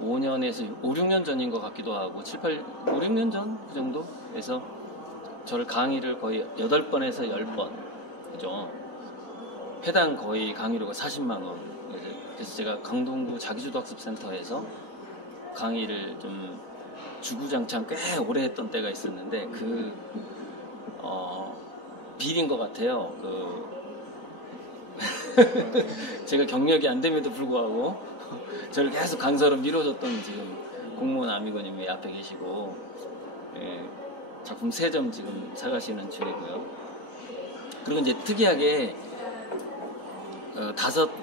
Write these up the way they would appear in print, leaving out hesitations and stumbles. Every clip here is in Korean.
5년에서 5, 6년 전인 것 같기도 하고 5, 6년 전 그 정도에서 저를 강의를 거의 8번에서 10번 그죠? 회당 거의 강의료가 40만 원. 그래서 제가 강동구 자기주도학습센터에서 강의를 좀 주구장창 꽤 오래 했던 때가 있었는데 비린 것 같아요. 제가 경력이 안 됨에도 불구하고 저를 계속 강사로 밀어줬던 지금 공무원 아미고님이 앞에 계시고 작품 3점 지금 사가시는 중이고요. 그리고 이제 특이하게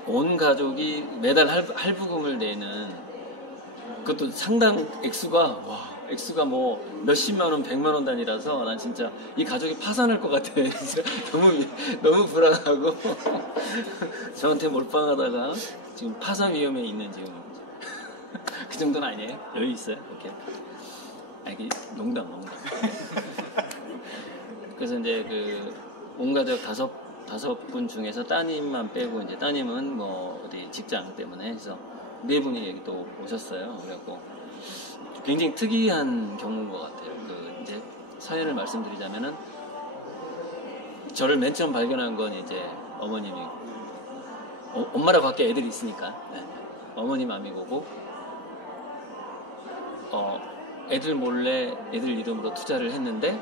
온 가족이 매달 할부금을 내는 그것도 상당 액수가 뭐 몇십만 원, 100만 원 단위라서 난 진짜 이 가족이 파산할 것 같아. 너무 불안하고 저한테 몰빵하다가 지금 파산 위험에 있는 지금 그 정도는 아니에요? 여유 있어요? 오케이. 이게 농담. 그래서 이제 온 가족 다섯 분 중에서 따님만 빼고 이제 따님은 뭐 어디 직장 때문에 해서 4분이 여기 또 오셨어요. 그래갖고 굉장히 특이한 경우인 것 같아요. 이제 사연을 말씀드리자면은 저를 맨 처음 발견한 건 이제 어머님이 엄마라고 할게 애들이 있으니까 어머님 아미고고 애들 몰래 애들 이름으로 투자를 했는데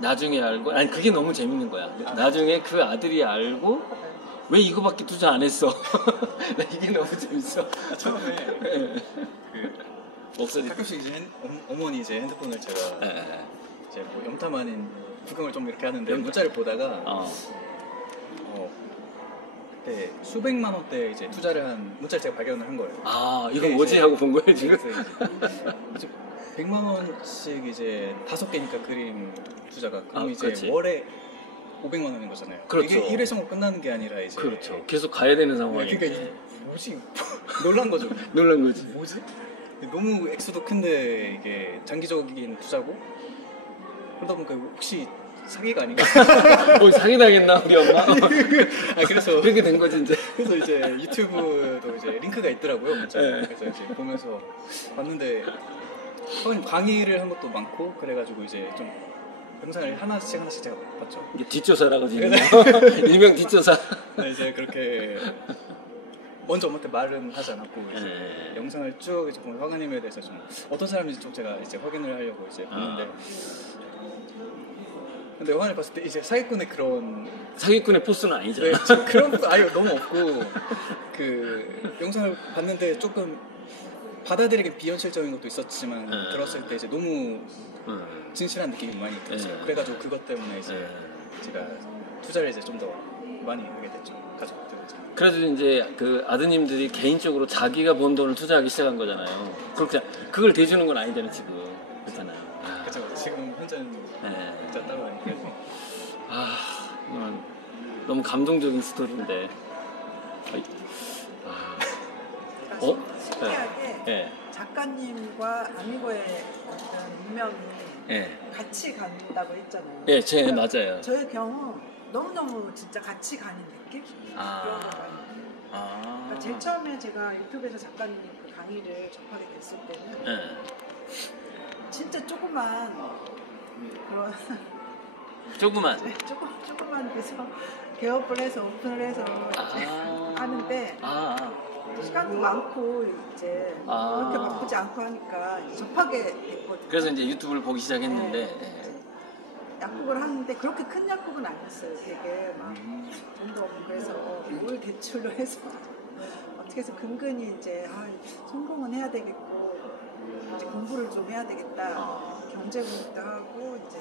나중에 알고 그게 너무 재밌는 거야. 나중에 그 아들이 알고 왜 이거밖에 투자 안 했어? 이게 너무 재밌어. 처음에 목소리 가끔씩 이제 어머니 이제 핸드폰을 제가 이제 뭐 염탐 아닌 구경을 좀 이렇게 하는데 문자를 보다가 그때 수백만 원대 이제 투자를 한 문자를 제가 발견을 한 거예요. 이거 뭐지 하고 본 거예요 지금? 이제 100만 원씩 이제 5개니까 그림 투자가 그럼 이제 그렇지. 월에 500만 원인 거잖아요. 그렇죠. 이게 일회성으로 끝나는 게 아니라 이제 그렇죠. 계속 가야 되는 상황이에요. 그러니까 뭐지? 놀란 거죠. 놀란 거지. 뭐지? 너무 액수도 큰데 이게 장기적인 투자고 그러다 보니까 혹시 사기가 아닌가? 사기당했나 우리 엄마? 그래서 그렇게 된 거지 이제. 그래서 이제 유튜브도 이제 링크가 있더라고요. 그래서 이제 보면서 봤는데 강의를 한 것도 많고 그래가지고 이제 좀 영상을 하나씩 제가 봤죠. 이게 뒷조사라고 지금 일명 뒷조사. 이제 그렇게 먼저 엄마한테 말은 하지 않았고 이제 영상을 쭉 이제 보면 화가님에 대해서 좀 어떤 사람인지 좀 제가 이제 확인을 하려고 이제 봤는데 근데 화가님 봤을 때 이제 사기꾼의 포스는 아니잖아. 네, 그런 너무 없고 영상을 봤는데 조금 받아들이기 비현실적인 것도 있었지만 들었을 때 이제 너무 진실한 느낌이 많이 들었어요. 그래가지고 그것 때문에 이제 제가 투자를 이제 좀 더 많이 하게 됐죠. 가족들. 그래도 이제 아드님들이 개인적으로 자기가 번 돈을 투자하기 시작한 거잖아요. 그걸 대주는 건 아니잖아요 지금. 그렇잖아요. 그렇죠. 지금 현재는 진짜 따로 아니고. 이건 너무 감동적인 스토리인데. 신기하게 작가님과 아미고의 어떤 운명이 같이 간다고 했잖아요. 네, 맞아요. 저의 경우 너무너무 진짜 같이 가는 느낌? 그런 거 많이. 그러니까 제일 처음에 제가 유튜브에서 작가님 강의를 접하게 됐을 때는 진짜 조그만 그런 조그만 데서 개업을 해서 오픈을 해서 하는데 시간도 많고 이제 그렇게 바쁘지 않고 하니까 접하게 됐거든요. 그래서 이제 유튜브를 보기 시작했는데 약국을 하는데 그렇게 큰 약국은 아니었어요. 되게 막 돈도 없고 그래서 뭘 대출로 해서 어떻게 해서 근근히 이제 성공은 해야 되겠고 이제 공부를 좀 해야 되겠다. 경제 공부도 하고 이제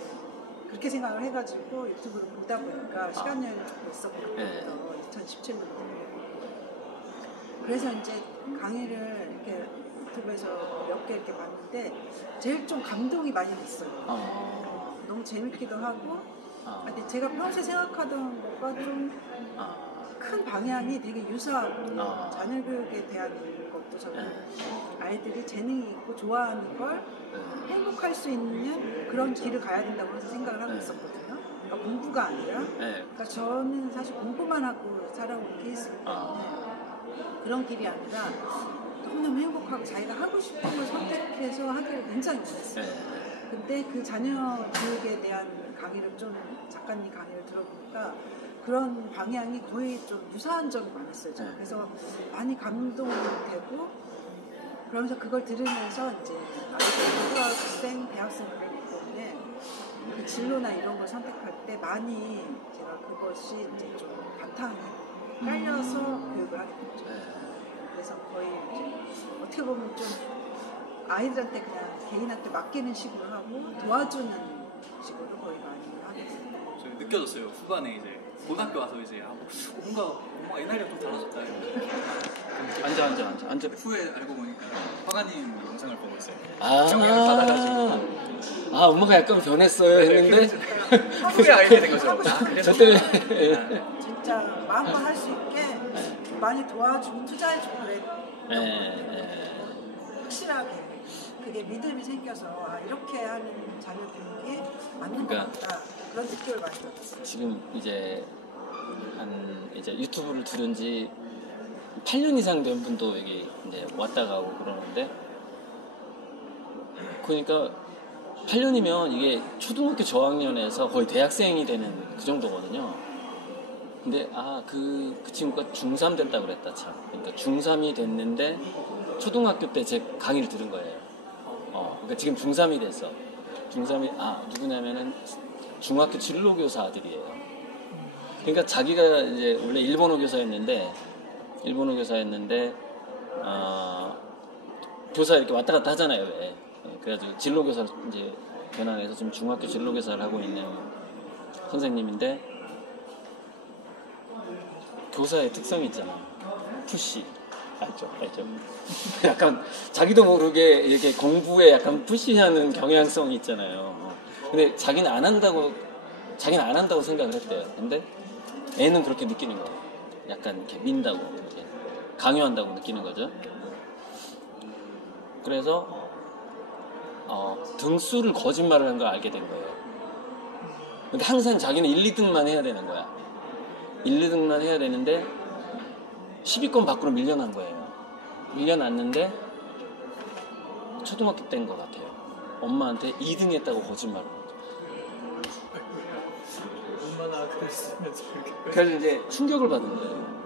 그렇게 생각을 해가지고 유튜브를 보다 보니까 시간 여행을 조금 있었거든요. 2017년도. 그래서 이제 강의를 이렇게 유튜브에서 몇 개 이렇게 봤는데 제일 좀 감동이 많이 됐어요. 너무 재밌기도 하고 근데 제가 평소에 생각하던 것과 좀 큰 방향이 되게 유사하고 자녀 교육에 대한 것도 저는 아이들이 재능이 있고 좋아하는 걸 행복할 수 있는 그런 길을 가야 된다고 해서 생각을 하고 있었거든요. 그러니까 공부가 아니라 그러니까 저는 사실 공부만 하고 살아온 케이스이기 때문에 그런 길이 아니라 너무너무 행복하고 자기가 하고 싶은 걸 선택해서 하기를 굉장히 원했어요. 근데 그 자녀 교육에 대한 강의를 좀 작가님 강의를 들어보니까 그런 방향이 거의 좀 유사한 점이 많았어요. 저는. 그래서 많이 감동이 되고 그러면서 그걸 들으면서 이제 고등학생, 대학생을 하기 때문에 그 진로나 이런 걸 선택할 때 많이 제가 그것이 이제 좀 바탕이 깔려서 교육을 하게 됐죠. 그래서 거의 이제 어떻게 보면 좀 아이들한테 그냥 개인한테 맡기는 식으로 하고 도와주는 식으로 거의 많이 하게 됐어요. 저 느껴졌어요. 후반에 이제 고등학교 와서 이제 뭔가 옛날이랑 좀 달라졌다. 앉아. 후에 알고 보니까 화가님 영상을 보고 있어요. 영향을 받아가지고. 엄마가 약간 변했어요 했는데 후에 알게 된 거죠. 저 때문에 진짜 마음껏 할 수 있게 많이 도와주고 투자해주고 그래. 확실하게 그게 믿음이 생겨서 이렇게 하는 자녀 교육이 맞는 것 같다. 그런 느낌을 많이 받았어요. 지금 이제 이제 유튜브를 들은 지 8년 이상 된 분도 여기 이제 왔다 가고 그러는데, 그러니까 8년이면 이게 초등학교 저학년에서 거의 대학생이 되는 그 정도거든요. 근데 그 친구가 중3 됐다고 그랬다 참. 그러니까 중3이 됐는데 초등학교 때 제 강의를 들은 거예요. 그러니까 지금 중3이 됐어. 중3이 누구냐면은 중학교 진로교사 아들이에요. 그러니까 자기가 이제 원래 일본어 교사였는데 교사 이렇게 왔다 갔다 하잖아요. 왜. 그래가지고 진로교사로 이제 변환해서 지금 중학교 진로교사를 하고 있는 선생님인데, 교사의 특성이 있잖아요. 푸시. 알죠? 약간 자기도 모르게 이렇게 공부에 약간 푸시하는 경향성이 있잖아요. 근데 자기는 안 한다고 생각을 했대요. 근데 애는 그렇게 느끼는 거예요. 약간 이렇게 민다고, 이렇게 강요한다고 느끼는 거죠. 그래서 등수를 거짓말을 한 걸 알게 된 거예요. 근데 항상 자기는 1, 2등만 해야 되는 거야. 1, 2등만 해야 되는데 10위권 밖으로 밀려난 거예요. 밀려났는데 초등학교 때인 것 같아요. 엄마한테 2등 했다고 거짓말을 한 거죠. 얼마나 그랬으면서 그래서 이제 충격을 받은 거예요.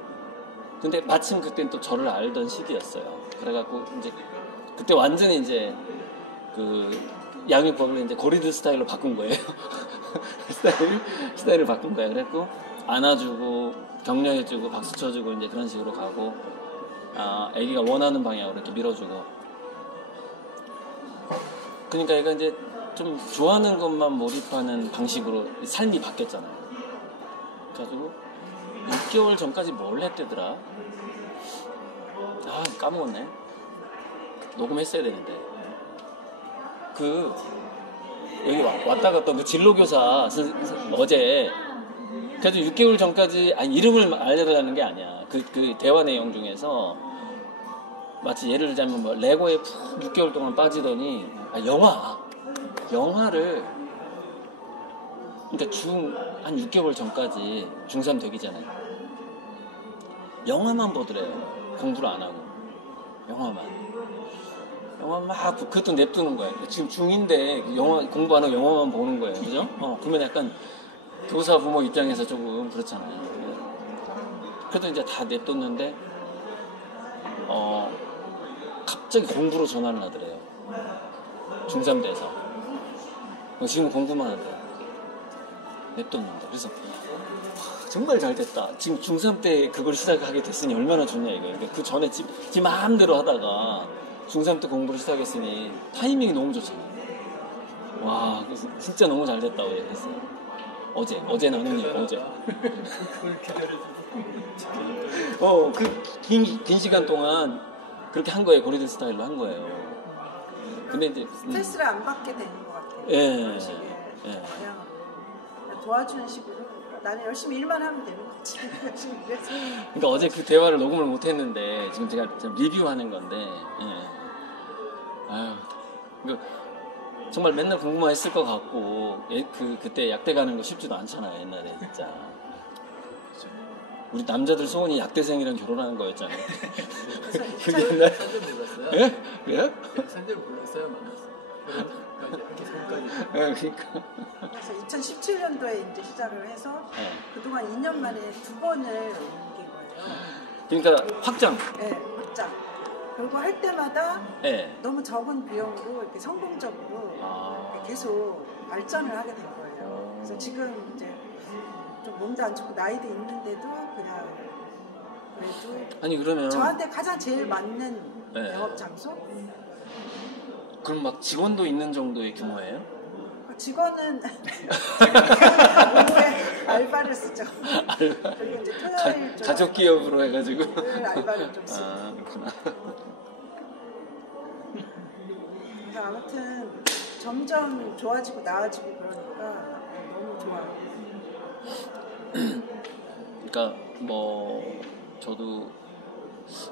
근데 마침 그때는 또 저를 알던 시기였어요. 그래갖고 이제 그때 완전히 이제 그 양육법을 이제 고리드 스타일로 바꾼 거예요. 스타일을 바꾼 거예요. 그래갖고 안아주고 격려해주고 박수 쳐주고 이제 그런 식으로 가고, 애기가 원하는 방향으로 이렇게 밀어주고. 그러니까 얘가 이제 좀 좋아하는 것만 몰입하는 방식으로 삶이 바뀌었잖아요. 그래가지고 6개월 전까지 뭘 했대더라? 까먹었네. 녹음했어야 되는데. 여기 왔다 갔다 그 진로교사 어제, 그래서 6개월 전까지, 이름을 알려달라는 게 아니야. 그 대화 내용 중에서 마치 예를 들자면 뭐 레고에 푹 6개월 동안 빠지더니, 영화를, 그러니까 한 6개월 전까지 중3 되기 전에 영화만 보더래요. 공부를 안 하고. 영화만 막 그것도 냅두는 거예요. 지금 중2인데 영화 공부 안 하고 영화만 보는 거예요. 그죠? 그러면 약간 교사 부모 입장에서 조금 그렇잖아요. 그래도 이제 다 냅뒀는데 갑자기 공부로 전화를 하더래요. 중3 돼서 지금 공부만 하더래요. 냅뒀는데. 그래서 정말 잘 됐다. 지금 중3 때 그걸 시작하게 됐으니 얼마나 좋냐 이거. 그러니까 그 전에 지 마음대로 하다가 중3 때 공부를 시작했으니 타이밍이 너무 좋잖아요. 와, 그래서 진짜 너무 잘 됐다고 얘기했어요. 어제 나누니 어제. 긴 시간 동안 그렇게 한 거예요. 고리드 스타일로 한 거예요. 근데 이제 스트레스를 안 받게 되는 것 같아요. 그런 식의 방향으로 도와주는 식으로 나는 열심히 일만 하면 되는 거지. 열심히 일해서. 그러니까 어제 그 대화를 녹음을 못 했는데 지금 제가 리뷰하는 건데, 정말 맨날 공부만 했을 것 같고, 그때 약대 가는 거 쉽지도 않잖아요, 옛날에 진짜. 우리 남자들 소원이 약대생이랑 결혼하는 거였잖아요. 그래서 옛날 산들 불렀어요? 예? 예? 산들 불렀어요? 만났어. 이렇게 손까지. 그러니까 그래서 2017년도에 이제 시작을 해서 네. 그동안 2년 만에 2번을 옮긴 거예요. 그러니까 확장. 네, 확장. 그리고 할 때마다 예. 너무 적은 비용으로 이렇게 성공적으로 이렇게 계속 발전을 하게 된 거예요. 그래서 지금 이제 좀 몸도 안 좋고 나이도 있는데도 그냥 그래도 아니 그러면 저한테 가장 제일 맞는 네. 영업 장소? 그럼 막 직원도 있는 정도의 규모예요? 직원은 오후에 알바를 쓰죠. 알바. 그리고 이제 토요일 좀 가족 기업으로 해가지고. 토요일 알바를 좀 쓰고. 아 그렇구나. 그래서 아무튼 점점 좋아지고 나아지고 그러니까 너무 좋아요. 그러니까 뭐 저도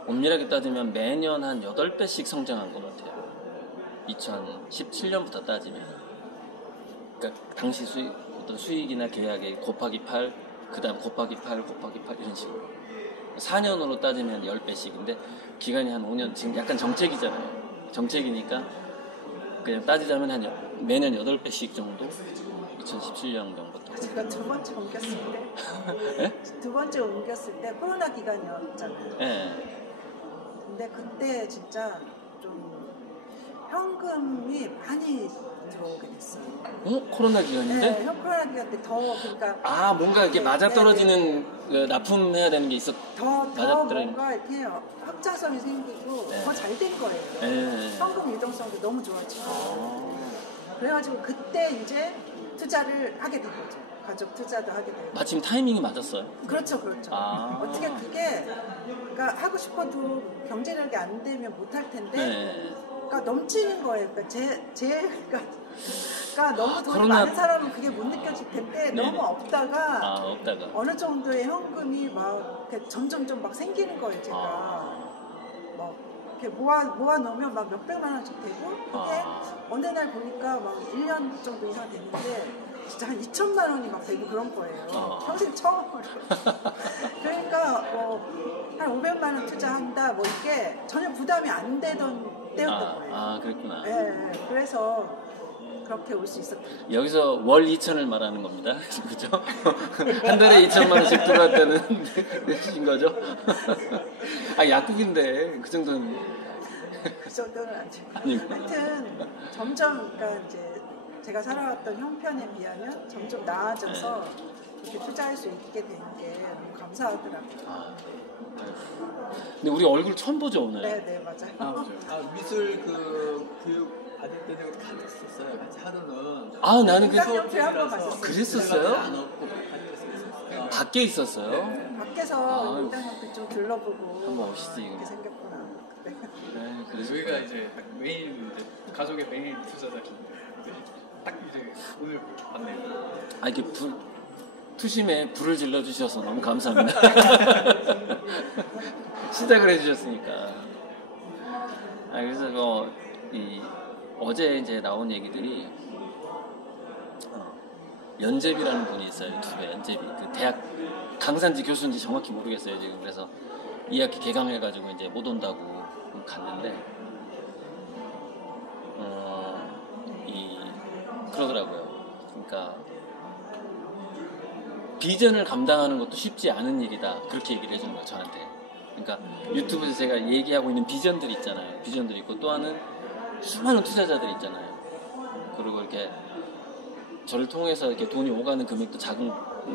엄밀하게 따지면 매년 한 8배씩 성장한 것 같아요. 2017년부터 따지면. 그러니까 당시 어떤 수익이나 계약에 곱하기 8, 그 다음 곱하기 8, 곱하기 8 이런 식으로. 4년으로 따지면 10배씩인데 기간이 한 5년, 지금 약간 정책이잖아요. 정책이니까 그냥 따지자면 한 매년 8배씩 정도? 2017년경부터. 제가 두 번째 옮겼을 때, 예? 두 번째 옮겼을 때 코로나 기간이었잖아요. 예. 근데 그때 진짜 좀 현금이 많이 들어오게 됐어요. 코로나 기간인데? 네, 코로나 기간 때 더 그러니까 아, 뭔가 이렇게 맞아떨어지는 그 납품해야 되는 게 있었. 더 맞아떨어지는. 뭔가 이렇게 확장성이 생기고 네. 더 잘 된 거예요. 네. 현금 유동성도 너무 좋아지고. 그래가지고 그때 이제 투자를 하게 된 거죠. 가족 투자도 하게 되고. 마침 타이밍이 맞았어요. 그렇죠, 그렇죠. 아. 어떻게 그게 그러니까 하고 싶어도 경제력이 안 되면 못 할 텐데, 네. 그러니까 넘치는 거예요. 그러니까 제가 너무 돈이 코로나- 많은 사람은 그게 못 느껴질 텐데 네네. 너무 없다가 없다가. 어느 정도의 현금이 막 이렇게 점점점 막 생기는 거예요. 제가 뭐 이렇게 모아 놓으면 막 몇백만 원씩 되고 그게 어느 날 보니까 막 1년 정도 이상 됐는데. 진짜 한 2천만 원이 막 되고 그런 거예요. 평생 처음으로. 그러니까 한 500만 원 투자한다 뭐 이게 전혀 부담이 안 되던 때였던 거예요. 그랬구나. 네, 그래서 그렇게 올 수 있었던 거예요. 여기서 월 2천을 말하는 겁니다. 그죠? 한 달에 2천만 원씩 들어왔다는 뜻인 거죠? 약국인데 그 정도는. 그 정도는 아니죠. 아니구나. 하여튼 점점 그러니까 이제 제가 살아왔던 형편에 비하면 점점 나아져서 이렇게 투자할 수 있게 된 게 너무 감사하더라고요. 근데 우리 얼굴 처음 보죠 오늘? 네, 맞아요. 미술 교육 받을 때는 같이 했었어요. 같이 하루는. 나는 그 쌍욕회 한번 갔었어요. 그랬었어요? 안 없고 있었어요. 밖에 있었어요? 밖에서 인당협회 좀 둘러보고 한번 오시지, 이거. 이렇게 생겼구나. 네. 그래서 저희가 이제 딱 메인 이제 가족의 메인 투자자인데 딱 이제 오늘 봤네요. 이렇게 투심에 불을 질러주셔서 너무 감사합니다. 시작을 해주셨으니까. 그래서 어제 이제 나온 얘기들이 연재비라는 분이 있어요. 유튜브에 연재비. 그 대학 강산지 교수인지 정확히 모르겠어요 지금. 그래서 2학기 개강해가지고 이제 못 온다고 갔는데 그러더라고요. 그러니까 비전을 감당하는 것도 쉽지 않은 일이다. 그렇게 얘기를 해주는 거예요 저한테. 그러니까 유튜브에서 제가 얘기하고 있는 비전들이 있잖아요. 비전들이 있고 또 하나는 수많은 투자자들이 있잖아요. 그리고 이렇게 저를 통해서 이렇게 돈이 오가는 금액도 작은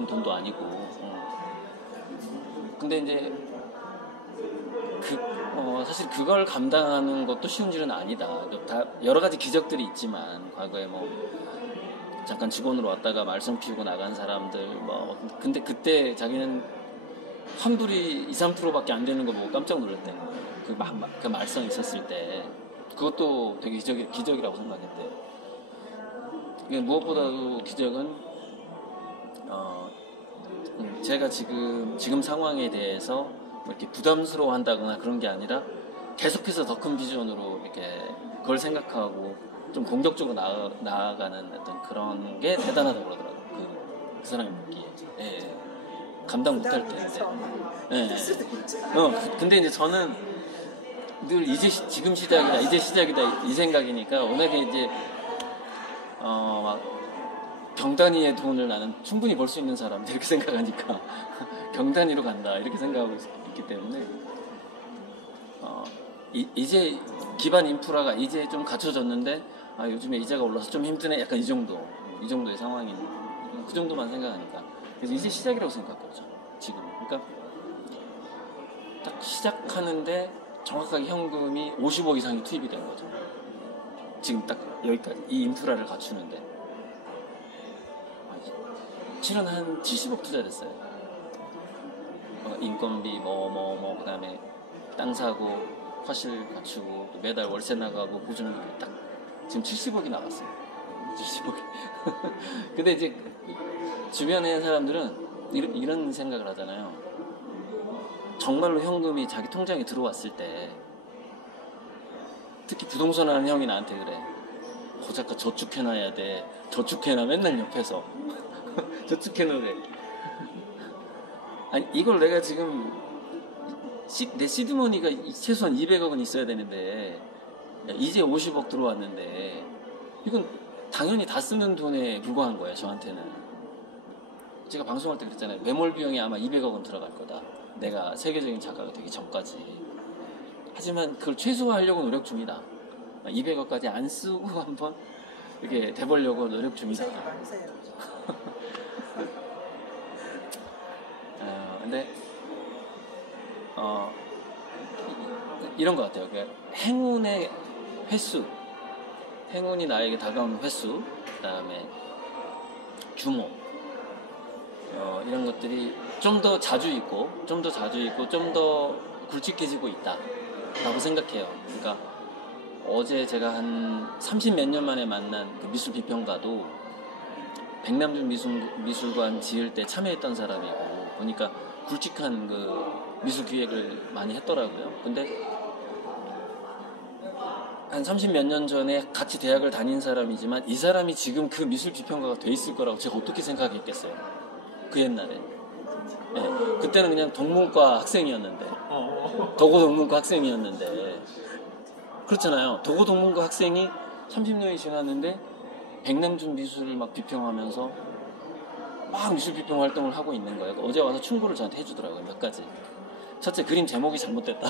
돈도 아니고. 근데 이제 사실 그걸 감당하는 것도 쉬운 일은 아니다. 다 여러 가지 기적들이 있지만 과거에 뭐 잠깐 직원으로 왔다가 말썽 피우고 나간 사람들 근데 그때 자기는 환불이 2-3%밖에 안 되는 거 보고 깜짝 놀랐대요. 그 말썽 있었을 때 그것도 되게 기적이라고 생각했대요. 무엇보다도 기적은 제가 지금 상황에 대해서 이렇게 부담스러워한다거나 그런 게 아니라 계속해서 더 큰 비전으로 이렇게 그걸 생각하고 좀 공격적으로 나아가는 어떤 그런 게 대단하다고 그러더라고요. 그 사람이 보기에. 예. 감당 못할 텐데. 네. 근데 이제 저는 늘 지금 시작이다, 이제 시작이다 이 생각이니까 워낙에 이제 막 경단위의 돈을 나는 충분히 벌 수 있는 사람 이렇게 생각하니까 경단위로 간다 이렇게 생각하고 있기 때문에 이제 기반 인프라가 이제 좀 갖춰졌는데 요즘에 이자가 올라서 좀 힘드네 약간 이 정도의 상황인 그 정도만 생각하니까 그래서 이제 시작이라고 생각하거든요 지금. 그러니까 딱 시작하는데 정확하게 현금이 50억 이상이 투입이 된 거죠. 지금 딱 여기까지 이 인프라를 갖추는데 실은 한 70억 투자됐어요. 인건비 그다음에 땅 사고 화실 갖추고 매달 월세 나가고 보증금 딱 지금 70억이 나갔어요. 70억이. 근데 이제 주변에 사람들은 이런 생각을 하잖아요. 정말로 현금이 자기 통장에 들어왔을 때 특히 부동산 하는 형이 나한테 그래. 고작가 저축해놔야 돼. 저축해놔 맨날 옆에서. 저축해놓으래. 아니 이걸 내가 지금 내 시드머니가 최소한 200억은 있어야 되는데 이제 50억 들어왔는데 이건 당연히 다 쓰는 돈에 불과한 거야 저한테는. 제가 방송할 때 그랬잖아요. 매몰 비용이 아마 200억은 들어갈 거다. 내가 세계적인 작가가 되기 전까지. 하지만 그걸 최소화하려고 노력 중이다. 200억까지 안 쓰고 한번 이렇게 돼보려고 노력 중이다. 근데 이런 것 같아요. 그러니까 행운의 횟수, 행운이 나에게 다가오는 횟수, 그다음에 규모, 이런 것들이 좀 더 자주 있고, 좀 더 굵직해지고 있다라고 생각해요. 그러니까 어제 제가 한 30 몇 년 만에 만난 그 미술 비평가도 백남준 미술관 지을 때 참여했던 사람이고 보니까 굵직한 그 미술 기획을 많이 했더라고요. 근데 한 30 몇 년 전에 같이 대학을 다닌 사람이지만 이 사람이 지금 그 미술 비평가가 돼 있을 거라고 제가 어떻게 생각했겠어요. 그 옛날에. 네, 그때는 그냥 동문과 학생이었는데 도고동문과 학생이었는데 그렇잖아요. 도고동문과 학생이 30년이 지났는데 백남준 미술을 막 비평하면서 막 미술 비평 활동을 하고 있는 거예요. 어제 와서 충고를 저한테 해주더라고요. 몇 가지. 첫째, 그림 제목이 잘못됐다.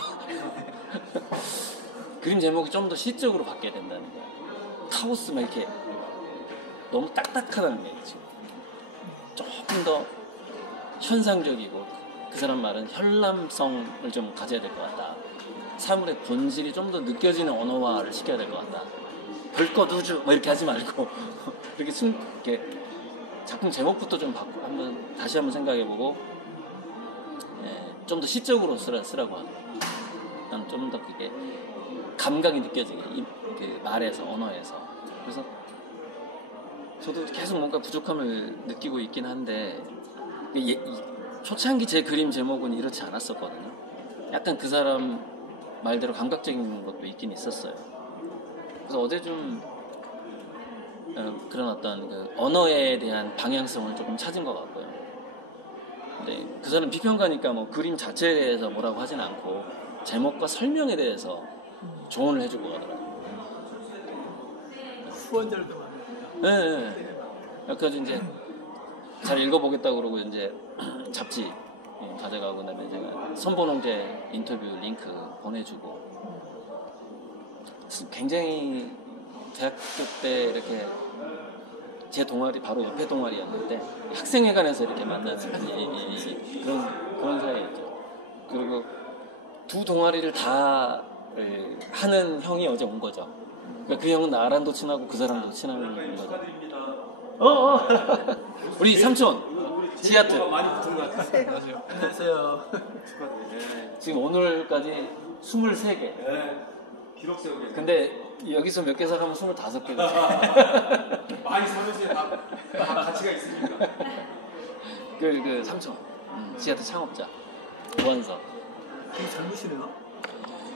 그림 제목이 좀 더 시적으로 바뀌어야 된다는 거야. 카오스 막 이렇게 너무 딱딱하다는 거예요. 지금 조금 더 현상적이고 그 사람 말은 현람성을 좀 가져야 될 것 같다. 사물의 본질이 좀 더 느껴지는 언어화를 시켜야 될 것 같다. 별것 우주 뭐 이렇게 하지 말고 이렇게 작품 제목부터 좀 바꾸고 다시 한번 생각해보고 좀 더 시적으로 쓰라고 하고 난 좀 더 그게 감각이 느껴지게 그 말에서 언어에서. 그래서 저도 계속 뭔가 부족함을 느끼고 있긴 한데 초창기 제 그림 제목은 이렇지 않았었거든요. 약간 그 사람 말대로 감각적인 것도 있긴 있었어요. 그래서 어제 좀 그런 어떤 그 언어에 대한 방향성을 조금 찾은 것 같고요. 근데 그 사람 비평가니까 뭐 그림 자체에 대해서 뭐라고 하진 않고 제목과 설명에 대해서 조언을 해주고 가더라고요. 후원절도 네. 그래서 이제 잘 읽어보겠다고 그러고 이제 잡지 가져가고 그다음에 제가 선본홍제 인터뷰 링크 보내주고 굉장히 대학교 때 이렇게 제 동아리 바로 옆에 동아리였는데 학생회관에서 이렇게 만나는 그런 사이였죠. 그리고 두 동아리를 다 하는 형이 어제 온 거죠. 그러니까 그 형은 나랑도 친하고 그 사람도 친한 거죠. 우리 삼촌 지하트 많이 붙은 것 같아요. 안녕하세요. 지금 오늘까지 23개. 네, 기록 세우고 계세요. 근데 여기서 몇 개 사가면 25개가 많이 사면서 다 가치가 있습니다. 그 삼촌 지하트 창업자 오한석. 되게 젊으시네요.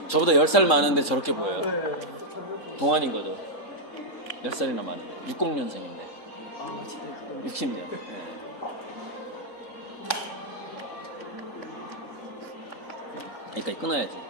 저보다 10살 많은데 저렇게 보여요. 동안인 거죠. 10살이나 많은데 60년생인데 아, 진짜 60년. 그러니까 끊어야지.